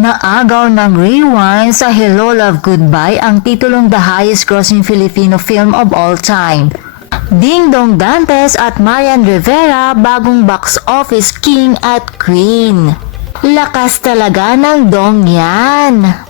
Naagaw ng Rewind sa Hello Love Goodbye ang titulong the highest grossing Filipino film of all time. Ding Dong Dantes at Marian Rivera bagong box office king at queen. Lakas talaga ng Dong yan.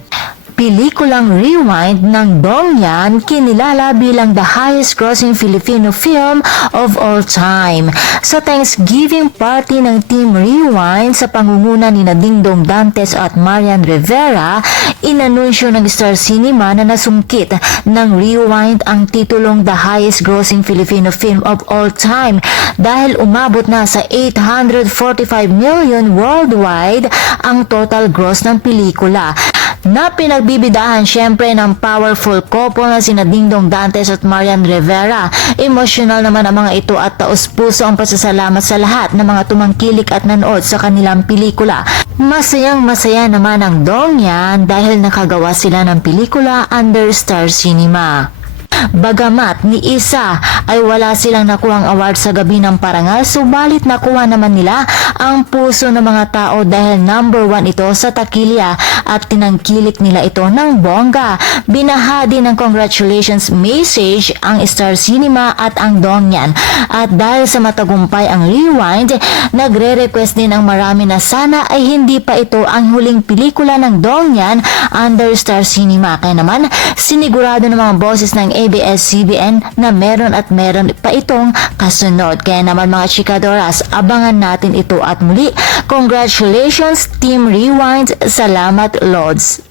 Pelikulang Rewind ng Dong Yan kinilala bilang the highest grossing Filipino film of all time. Sa Thanksgiving party ng Team Rewind sa pangunguna ni Ding Dong Dantes at Marian Rivera, inanunsyo ng Star Cinema na nasungkit ng Rewind ang titulong the highest grossing Filipino film of all time dahil umabot na sa 845 million worldwide ang total gross ng pelikula, na pinagbibidahan syempre ng powerful couple na sina Ding Dong Dantes at Marian Rivera. Emotional naman ang mga ito at taos-puso ang pasasalamat sa lahat ng mga tumangkilik at nanood sa kanilang pelikula. Masayang masaya naman ang Dong Yan dahil nakagawa sila ng pelikula under Star Cinema. Bagamat ni isa ay wala silang nakuhang award sa gabi ng parangal, subalit nakuha naman nila ang puso ng mga tao dahil number 1 ito sa takilya at tinangkilik nila ito ng bongga. Binahadi ng congratulations message ang Star Cinema at ang Dong Yan, at dahil sa matagumpay ang Rewind, nagre-request din ang marami na sana ay hindi pa ito ang huling pelikula ng Dong Yan under Star Cinema. Kaya naman sinigurado ng mga bosses ng ABS-CBN na meron at meron pa itong kasunod. Kaya naman mga chikadoras, abangan natin ito at muli, congratulations Team Rewind, salamat Lods.